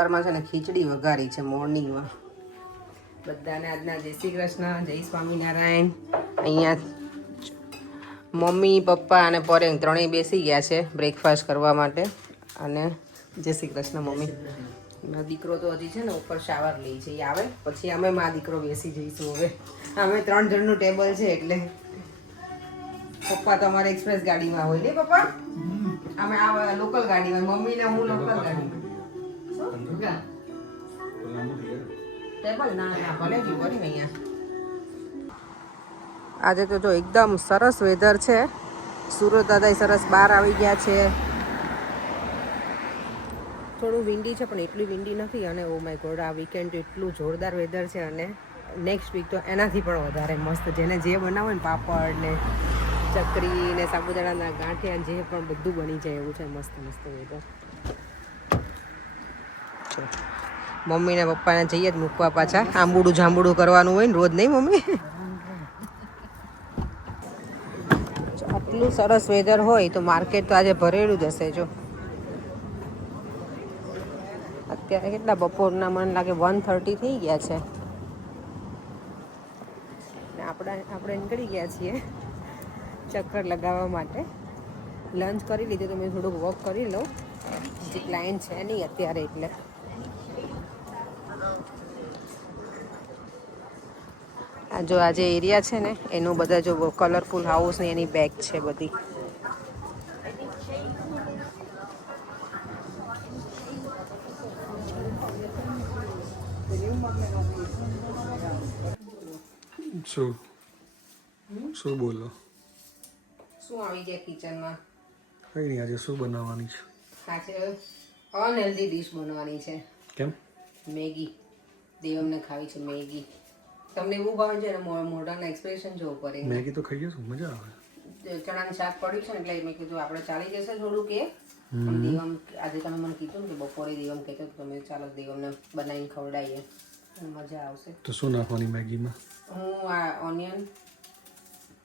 સવારમાં છે ને ખીચડી વઘારી છે મોર્નિંગમાં. બધાને આજના જય શ્રી કૃષ્ણ, જય સ્વામિનારાયણ. અહીંયા મમ્મી પપ્પા અને પરેંગ ત્રણેય બેસી ગયા છે બ્રેકફાસ્ટ કરવા માટે. અને જય શ્રી કૃષ્ણ મમ્મી. દીકરો તો હજી છે ને ઉપર શાવર લે છે, એ આવે પછી અમે મા દીકરો બેસી જઈશું. હવે અમે 3 જણનું ટેબલ છે એટલે પપ્પા તો અમારે એક્સપ્રેસ ગાડીમાં હોય ને પપ્પા, અમે આ લોકલ ગાડીમાં, મમ્મી ને હું લોકલ ગાડીમાં. ટેબલ ના ભલે જ ભરી અહીંયા. આજે તો જો એકદમ સરસ વેધર છે. સુરત દાદા સરસ બહાર આવી ગયા છે. થોડું વિન્ડી છે પણ એટલી વિન્ડી નથી. અને ઓ માય ગોડ, આ વીકેન્ડ એટલું જોરદાર વેધર છે. અને નેક્સ્ટ વીક તો એનાથી પણ વધારે મસ્ત. જેને જે બનાવો ને પાપડ ને ચકરી ને સાબુદાણાના ગાંઠિયા જે પણ બધું બની જાય એવું છે. મસ્ત મસ્ત વેધર. મમ્મી ને પપ્પાને જઈએ જ મૂકવા પાછા. આંબુડું જાંબુડું કરવાનું હોય ને રોજ, નહીં મમ્મી? આટલું સરસ વેધર હોય તો માર્કેટ તો આજે ભરેલું જ હશે. જો અત્યારે કેટલા બપોરના મને લાગે 1:30 થઈ ગયા છે. આપણે નીકળી ગયા છીએ ચક્કર લગાવવા માટે. લંચ કરી લીધું તો મેં થોડુંક વોક કરી લઉં. જે ક્લાયન્ટ છે નહીં અત્યારે એટલે. આ જો આ જે એરિયા છે ને એનું બધા જો કલરફુલ હાઉસ ને એની બેગ છે બધી. શું બોલો? શું આવી ગયા કિચનમાં? કઈ નહીં, આજે શું બનાવવાની છે? આજે અનહેલ્ધી ડીશ બનવાની છે. કેમ? મેગી. દેવમને ખાવી છે મેગી. તમને એવું ભાવે છે ને મોઢાના એક્સપ્રેશન જોવું પડે. મેગી તો ખાઈએ છું, મજા આવે. ચણાનું શાક પડ્યું છે ને એટલે મેં કીધું આપણે ચાલી જશે થોડુંક એ. દેવમ આજે તમે મને કીધું ને કે બપોરે દેવમ કહેતો તમે ચાલો દેવમને બનાવીને ખવડાવીએ, મજા આવશે. તો શું નાખવાની મેગીમાં? હું આ ઓનિયન,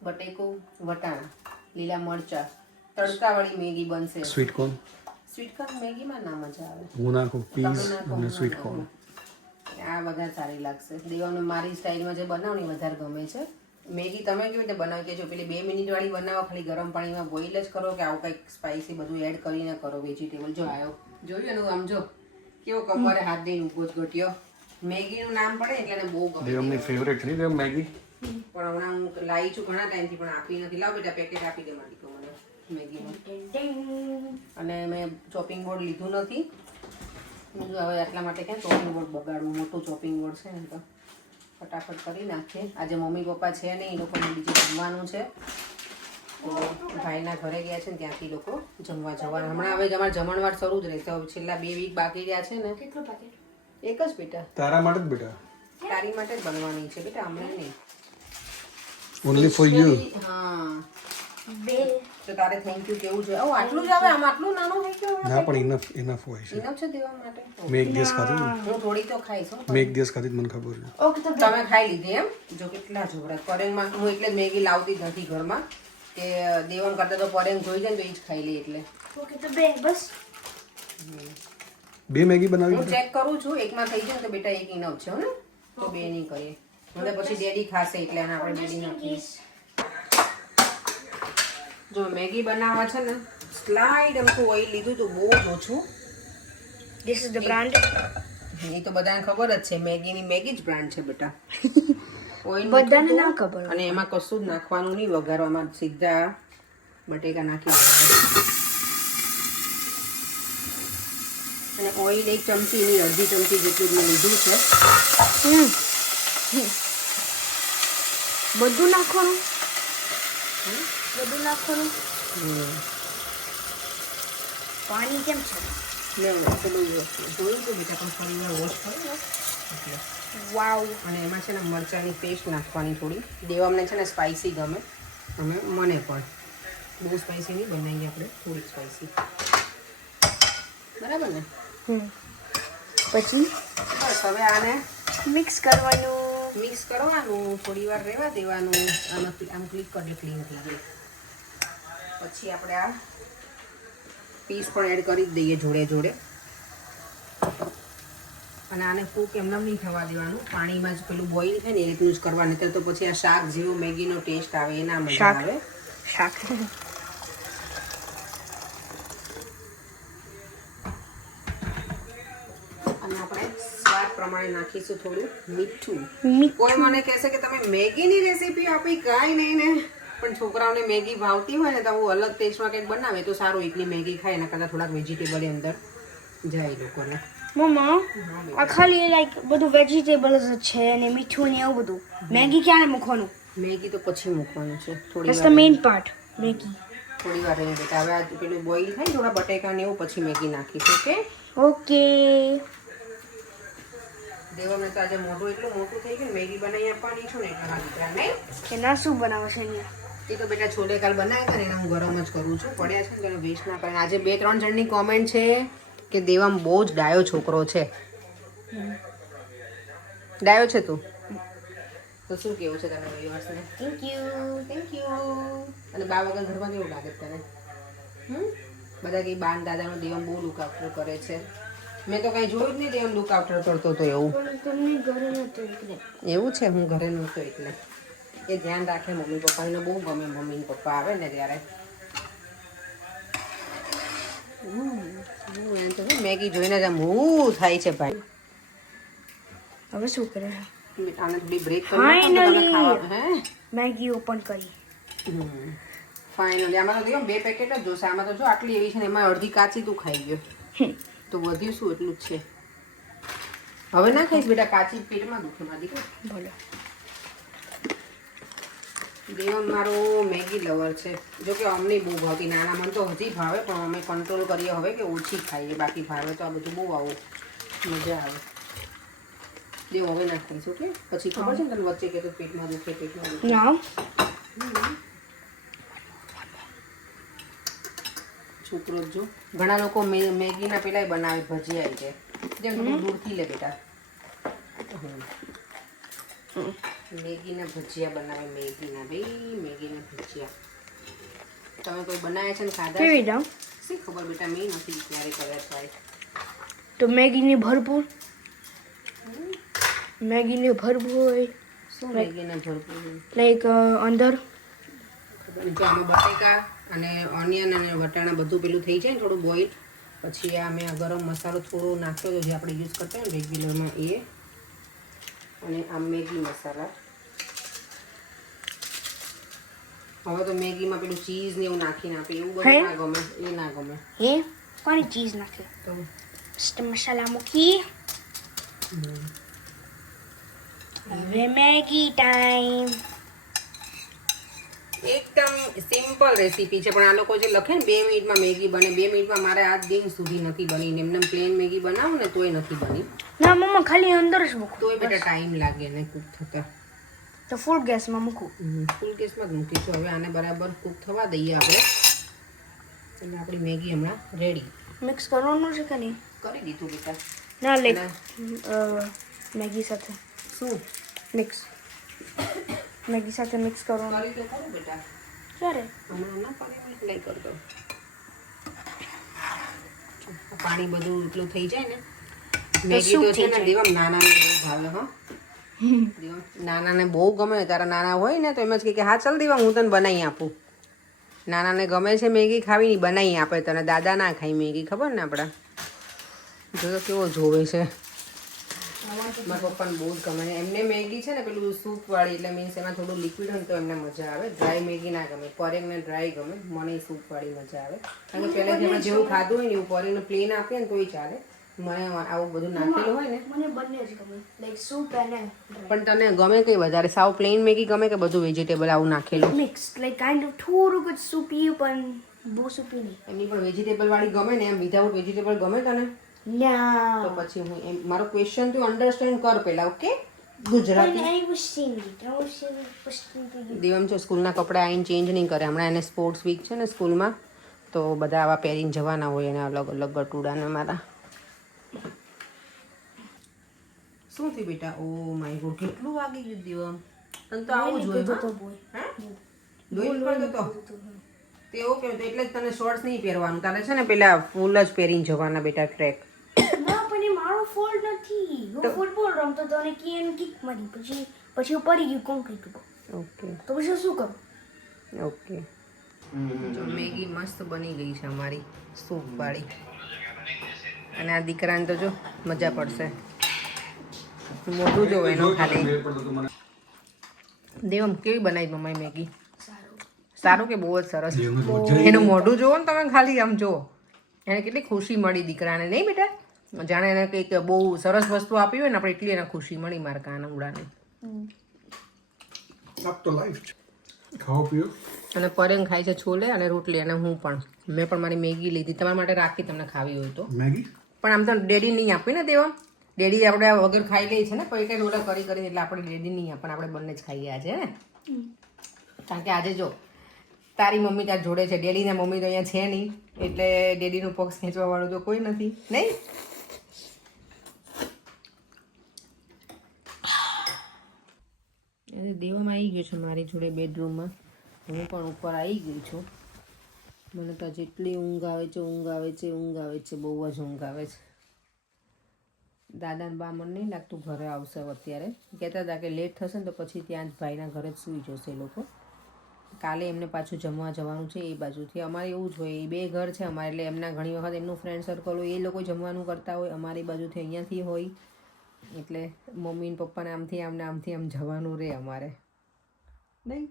બટેકું, વટાણા, લીલા મરચા, તડકાવાળી મેગી બનશે. Sweet corn? સ્વીટ કોર્ન મેગીમાં ના મજા આવે. હું નાખું પીઝ અને સ્વીટ કોર્ન. આ વધારે સારી લાગશે. દેવાને મારી સ્ટાઇલમાં જે બનાવની વધારે ગમે છે. મેગી તમે કેવી રીતે બનાવી દેજો? પેલી 2 મિનિટ વાળી બનાવો, ખાલી ગરમ પાણીમાં બોઇલ જ કરો કે આવું કંઈક સ્પાઇસી બધું એડ કરીને કરો? વેજીટેબલ જો આવ્યો, જોયું એનું આમ જો કેવો કમરે હાથ દઈને ઊભો જ ઘટ્યો. મેગીનું નામ પડે એટલે એને બહુ ગમે. દેવમની ફેવરેટ છે ને મેગી. પણ હમણાં હું લાવી છું ઘણા ટાઈમથી પણ આપી નથી. લાવ બેટા પેકેટ આપી દે મારી તો મને મેગીનું. અને મેં ચોપિંગ બોર્ડ લીધું નથી. હવે એટલા માટે ક્યાં ચોપિંગ બોર્ડ બગાડવું? મોટું ચોપિંગ બોર્ડ છે ને તો ફટાફટ કરી નાખીએ. આજે મમ્મી પપ્પા છે નહીં, એ લોકોને બીજું જમવાનું છે. તો ભાઈના ઘરે ગયા છે ને ત્યાંથી લોકો જમવા જવાના. હમણાં હવે અમારે જમણવાર શરૂ જ રહેશે. હવે છેલ્લા 2 વીક બાકી રહ્યા છે ને. કેટલું બાકી? એક જ બેટા. તારા માટે જ બેટા? તારી માટે જ બનવાની છે બેટા, હમણાં નહીં. Only for you. હા તો તારે થેન્ક યુ કેવું છે? ઓ આટલું જ આવે? આમ આટલું નાનું થઈ ગયું? ના પણ ઇનફ હોય છે. ઇનફ છે દેવા માટે. મેં એક દિવસ ખાધી. હું થોડી તો ખાઈશ. મેં એક દિવસ ખાધી, મને ખબર છે. ઓકે તો તમે ખાઈ લીધી એમ? જો કેટલા જોડા પરેંગમાં. હું એટલે જ મેગી લાવતી જ નથી ઘરમાં કે દેવમ કરતા તો પરેંગ જોઈ જાય ને તો એ જ ખાઈ લે એટલે. ઓકે તો બે બસ 2 મેગી બનાવી. હું ચેક કરું છું, એકમાં થઈ જાય તો બેટા એક ઇનફ છે ને, તો 2 નહીં કરીએ. મને પછી ડેડી ખાશે એટલે આપણે ડેડી નાખીએ. જો મેગી બનાવવા છે ને સ્લાઇડ અમથું ઓઇલ લીધું તો બહુ જ ઓછું. This is the brand. એ તો બધાને ખબર જ છે, મેગીની મેગી જ બ્રાન્ડ છે બેટા. ઓઇલ બધાને ના ખબર. અને એમાં કશું જ નાખવાનું નહીં વઘારવામાં, સીધા બટેકા નાખી દેવાના. અને ઓઇલ 1 ચમચીની અડધી ચમચી જેટલું મેં લીધું છે. બધું નાખવાનું? બધું નાખવાનું. પાણી કેમ છે? જોયું તો બેટા પણ ફરી વાર વોશ કરો. વાવ. અને એમાં છે ને મરચાંની પેસ્ટ નાખવાની થોડી. દેવામને છે ને સ્પાઇસી ગમે, અને મને પણ બહુ સ્પાઇસી નહીં બનાવીએ આપણે, થોડી સ્પાઇસી. બરાબર ને? પછી બસ હવે આને મિક્સ કરવાનું. થોડી વાર રહેવા દેવાનું. આમ ક્લિક કરી ક્લીન થઈ જાય. પછી આપણે આ પીસ પણ એડ કરી જ દઈએ જોડે જોડે. અને આને કૂક એમને નહીં થવા દેવાનું, પાણીમાં જ પેલું બોઇલ થાય ને એ રીતનું જ કરવાનું, તો પછી આ શાક જેવો મેગીનો ટેસ્ટ આવે એના મજા આવે. શાક અને આપણે સ્વાદ પ્રમાણે નાખીશું થોડું મીઠું. મીઠું. કોઈ મને કહેશે કે તમે મેગીની રેસીપી આપી, કાંઈ નહીં ને, પણ છોકરાઓને મેગી ભાવતી હોય ને તો હું અલગ ટેસ્ટમાં કંઈક બનાવે તો સારું. એકલી મેગી ખાય એના કરતાં થોડાક વેજીટેબલ અંદર જાય લોકોને. મમ્મા આ ખાલી લાઈક બધું વેજીટેબલ્સ જ છે અને મીઠું ને એવું બધું. મેગી ક્યારે મૂકવાનું? મેગી તો પછી મૂકવાનું છે થોડી that's the main part. Maggi થોડી વાર રહી બેટા. હવે આ પેલું બોઇલ થાય થોડા બટેકા ને એવું પછી મેગી નાખીશું. Okay okay. દેવાને તો આજે મોઢું એટલું મોટું થઈ ગયું, મેગી બનાવી આપવાની છું ને એટલા દીકરાને. એના શું બનાવે છે અહીંયા? એ તો બેટા છોલે કાલ બનાવ્યા હતા ને એના હું ગરમ જ કરું છું. પડ્યા છે ને તો એને વેસ્ટ ના કરે. આજે 2-3 જણની કોમેન્ટ છે કે દેવામ બહુ જ ડાયો છોકરો છે. ડાયો છે તું? તો શું કેવું છે તને વ્યુઅર્સને? Thank you. Thank you. અને બા વગર ઘરમાં કેવું લાગે તને? બધા કે બા ને દાદાનો દેવામ બહુ લુક આફ્ટર કરે છે. મેં તો કઈ જોયું જ નહીં દેવામ લુક આફ્ટર કરતો તો એવું. પણ તમને ઘરે નતો એટલે. એવું છે? હું ઘરે નહોતો એટલે એ ધ્યાન રાખે. મમ્મી પપ્પાને બહુ ગમે મમ્મી ને પપ્પા આવે ને ત્યારે. મેગી જોઈને જ આમ હું થાય છે ભાઈ. હવે શું કરે? આને થોડી બ્રેક Finally. હે મેગી ઓપન કરી. ફાઇનલી આમાં તો દેવો 2 પેકેટ જ જોશે. આમાં તો જો આટલી એવી છે ને એમાં અડધી કાચી તું ખાઈ ગયો તો વધ્યું શું? એટલું જ છે. હવે ના ખાઈશ બેટા, કાચી પેટમાં દુખે મારી. બોલો. દેવન મારો મેગી લવર છે. જો કે અમને બહુ ભાવતી. નાના મને તો હજી ભાવે પણ અમે કંટ્રોલ કરીએ હવે કે ઓછી ખાઈએ. બાકી ભાવે તો આ બધું બહુ આવું મજા આવે. દેવ હવે ના ખાઈશ. ઓકે પછી ખબર છે ને તને વચ્ચે કે પેટમાં દુખે ના છોકરો જો ઘણા લોકો મેગીના પેલા બનાવે ભજીયા છે જેમ થોડું દૂરથી લે બેટા. મેગીના ભજીયા બનાવે. મેગીના ભજીયા તમે કોઈ બનાવ્યા છે ને ખાધા કેવી છે? દામ? શી ખબર બેટા, મેં નથી ક્યારે કર્યા ટ્રાય. તો મેગીની ભરપૂર. મેગીની ભરપૂર શું મેગીના ભરપૂર? લાઈક અંદર જો આમાં બટેકા અને ઓનિયન અને વટાણા બધું પેલું થઈ જાય ને થોડું બોઇલ, પછી આ મેં ગરમ મસાલો થોડો નાખ્યો હતો જે આપણે યુઝ કરતા હોય ને રેગ્યુલરમાં એ, અને આ મેગી મસાલા. હવે તો મેગીમાં પેલું ચીઝ ને એવું નાખીને આપે એવું બધું ના ગમે. એ ના ગમે. હે કોની ચીઝ નાખે? તો મસાલા મૂકી. હવે મેગી ટાઈમ. એકદમ સિમ્પલ રેસીપી છે પણ આ લોકો જે લખે ને 2 મિનિટમાં મેગી બને, 2 મિનિટમાં મારે આજ દિન સુધી નથી બની. એમને પ્લેન મેગી બનાવું ને તોય નથી બની. ના મમ્મા ખાલી અંદર જ મૂકું. તોય બેટા ટાઈમ લાગે ને કૂક થતા. તો ફૂલ ગેસમાં મૂકું. ફૂલ ગેસમાં જ મૂકીશું. હવે આને બરાબર કૂક થવા દઈએ આપણે. એટલે આપણી મેગી હમણાં રેડી. મિક્સ કરવાનું છે કે નહીં? કરી દીધું બેટા. ના લાઈક મેગી સાથે શું મિક્સ? મેગી સાથે મિક્સ કરવાનું. કરી તો ખરું બેટા. ક્યારે? હમણાં ના પાણી નહીં કરતો. પાણી બધું એટલું થઈ જાય ને. મેગી તો છે ને દેવા નાનાને બહુ ભાવે. હા નાનાને બહુ ગમે. તારા નાના હોય ને તો એમ જ કે હા ચાલ દેવા હું તને બનાવી આપું. નાનાને ગમે છે મેગી ખાવી ની બનાવી આપે તને. દાદા ના ખાઈ મેગી, ખબર ને આપણા. જો કેવો જોવે છે. મારા પપ્પાને બહુ જ ગમે. એમને મેગી છે ને પેલું સૂપ વાળી, એટલે મીન્સ એમાં થોડું લિક્વિડ હોય તો એમને મજા આવે. ડ્રાય મેગી ના ગમે. પરેંગને ડ્રાય ગમે. મને સૂપ વાળી મજા આવે. કારણ કે પહેલા જેમાં જેવું ખાધું હોય ને એવું પરેંગને પ્લેન આપીએ ને તોય ચાલે. મને આવું બધું નાખેલું હોય ને. મને બંને જ ગમે. લાઈક સૂપ અને પણ તને ગમે કઈ વધારે? સાવ પ્લેન મેગી ગમે કે બધું વેજીટેબલ આવું નાખેલું? મિક્સ લાઈક કાઇન્ડ ઓફ થોડુંક જ સૂપી પણ બહુ સૂપી નહીં. એમની પણ વેજીટેબલ વાળી ગમે ને એમ વિધાઉટ વેજીટેબલ ગમે તને? ના તો પછી હું એમ મારો ક્વેશ્ચન તું અન્ડરસ્ટેન્ડ કર પહેલા. Okay Gujarati. I was singing. I was singing. Devam છે સ્કૂલના કપડાં આવીને ચેન્જ નહીં કરે. હમણાં એને સ્પોર્ટ્સ વીક છે ને સ્કૂલમાં, તો બધા આવા પહેરીને જવાના હોય એને અલગ અલગ ગટુડાને મારા. શું થયું બેટા? ઓ માય ગોડ, કેટલું વાગી ગયું દેવમ? તને તો આવું જોઈએ. લોહી પડતો તો તે એવું કેવું એટલે જ તને શોર્ટ્સ નહીં પહેરવાનું. તારે છે ને પેલા ફૂલ જ પહેરીને જવાના બેટા ટ્રેક. ના પણ એ મારો ફોલ્ટ નથી હું ફૂટબોલ રમતો તો અને કેન કિક મારી પછી હું પડી ગયું કોન્ક્રીટ ઉપર ઓકે તો પછી શું કરું ઓકે જો મેગી મસ્ત બની ગઈ છે અમારી સૂપ વાળી અને આ દીકરાને તો જો મજા પડશે મોઢું જો એનો ખાલી દેવમ કેવી બનાવી મમ્મી મેગી સારું કે બહુ જ સરસ એનું મોઢું જોવો ને તમે ખાલી આમ જુઓ એને કેટલી ખુશી મળી દીકરાને નહીં બેટા જાણે એને કંઈક બહુ સરસ વસ્તુ આપી હોય ને આપણે એટલી એને ખુશી મળી મારા કાના ઉડાને તો લાઈફ છે ખાઓ પીઓ અને પરેંગ ખાય છે છોલે અને રોટલી અને હું પણ મેં પણ મારી મેગી લીધી તમારા માટે રાખી તમને ખાવી હોય તો મેગી પણ આમ તો ડેડી નહીં આપી ને દેવા ડેડી આપણે વગર ખાઈ ગઈ છે ને પછી કંઈ રોલા કરી કરી એટલે આપણે ડેડી નહીં આપે આપણે બંને જ ખાઈએ આજે ને કારણ કે આજે જો તારી મમ્મી તાર જોડે છે ડેડીના મમ્મી તો અહીંયા છે નહીં એટલે ડેડીનું પક્ષ ખેંચવા વાળું તો કોઈ નથી નહીં દેવામાં આવી ગયો છે મારી જોડે બેડરૂમમાં હું પણ ઉપર આવી ગઈ છું મને તો જેટલી ઊંઘ આવે છે બહુ જ ઊંઘ આવે છે દાદાને બા મને નહીં લાગતું ઘરે આવશે અત્યારે કહેતા હતા કે લેટ થશે ને તો પછી ત્યાં જ ભાઈના ઘરે જ સૂઈ જશે એ લોકો કાલે એમને પાછું જમવા જવાનું છે એ બાજુથી અમારે એવું જ હોય એ બે ઘર છે અમારે એટલે એમના ઘણી વખત એમનું ફ્રેન્ડ સર્કલ હોય એ લોકો જમવાનું કરતા હોય અમારી બાજુથી અહીંયાથી હોય એટલે મમ્મી ને પપ્પાને આમથી આમ જવાનું રહે અમારે નહીં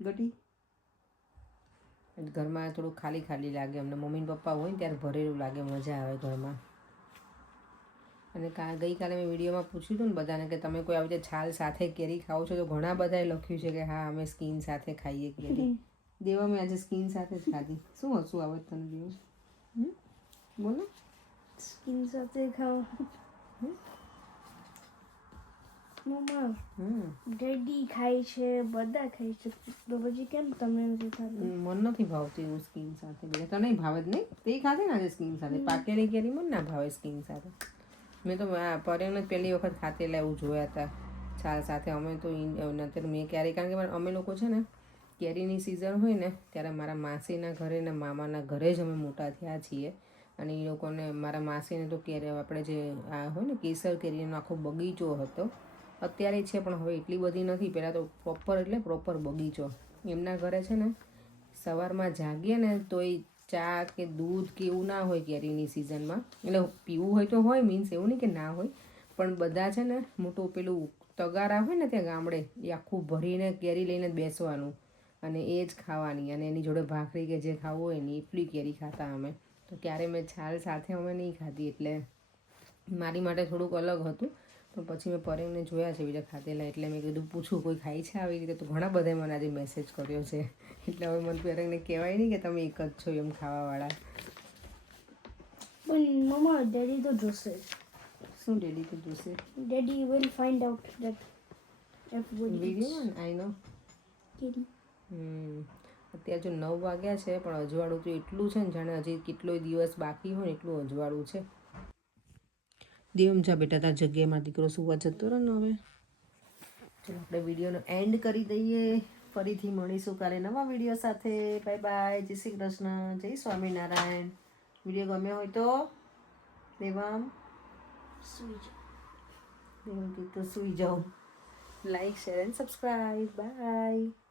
ગટી ઘરમાં થોડું ખાલી ખાલી લાગે અમને મમ્મી ને પપ્પા હોય ને ત્યારે ભરેલું લાગે મજા આવે ઘરમાં અને ગઈકાલે મેં વિડીયોમાં પૂછ્યું હતું ને બધાને કે તમે કોઈ આવી રીતે છાલ સાથે કેરી ખાઓ છો તો ઘણા બધાએ લખ્યું છે કે હા અમે સ્કીન સાથે ખાઈએ કેરી દેવા મેં આજે સ્કીન સાથે જ ખાધી શું હસું આવે તને દેવ બોલો સ્કીન સાથે ખાઉં મમ્મા ડેડી ખાય છે બધા ખાય છે તો પછી કેમ તમે નથી ખાતા મને નથી ભાવતી એવું સ્કીન સાથે બે તો નહીં ભાવે જ નહીં તે ખાધી ને આજે સ્કીન સાથે પાકેલી કેરી મને ના ભાવે સ્કીન સાથે મેં તો પરેને જ પહેલી વખત ખાતેલા એવું જોયા હતા છાલ સાથે અમે તો અત્યારે મેં ક્યારેય કારણ કે અમે લોકો છે ને કેરીની સિઝન હોય ને ત્યારે મારા માસીના ઘરે ને મામાના ઘરે જ અમે મોટા થયા છીએ અને એ લોકોને મારા માસીને તો કેરી આપણે જે આ હોય ને કેસર કેરીનો આખો બગીચો હતો અત્યારે છે પણ હવે એટલી બધી નથી પહેલાં તો પ્રોપર બગીચો એમના ઘરે છે ને સવારમાં જાગીએ ને તો એ ચા કે દૂધ કે એવું ના હોય કેરીની સિઝનમાં એટલે પીવું હોય તો હોય મીન્સ એવું નહીં કે ના હોય પણ બધા છે ને મોટું પેલું તગારા હોય ને ત્યાં ગામડે એ આખું ભરીને કેરી લઈને જ બેસવાનું અને એ જ ખાવાની અને એની જોડે ભાખરી કે જે ખાવું હોય ને એટલી કેરી ખાતા અમે તો ત્યારે મેં છાલ સાથે અમે નહીં ખાધી એટલે મારી માટે થોડુંક અલગ હતું પણ પછી મેં પરેંગને જોયા છે બીજા ખાધેલા એટલે મેં કીધું પૂછું કોઈ ખાય છે આવી રીતે તો ઘણા બધાએ મને આજે મેસેજ કર્યો છે એટલે હવે મને પરેંગને કહેવાય નહીં કે તમે એક જ છો એમ ખાવાવાળા પણ મમ્મા ડેડી તો જોશે શું ડેડી તો જોશે daddy will find out that everybody video I know અત્યારે જો 9 વાગ્યા છે પણ અજવાળું તો એટલું છે ને જાણે હજી કેટલોય દિવસ બાકી હોય ને એટલું અજવાળું છે દેવમ જા બેટા તાર જગ્યામાં દીકરો સુવા જતો રહે ને હવે ચલો આપણે વિડીયોનો એન્ડ કરી દઈએ ફરીથી મળીશું કાલે નવા વિડીયો સાથે બાય બાય જય શ્રી કૃષ્ણ જય સ્વામિનારાયણ વિડીયો ગમ્યો હોય તો દેવમ સુઈ જાઓ like share and subscribe by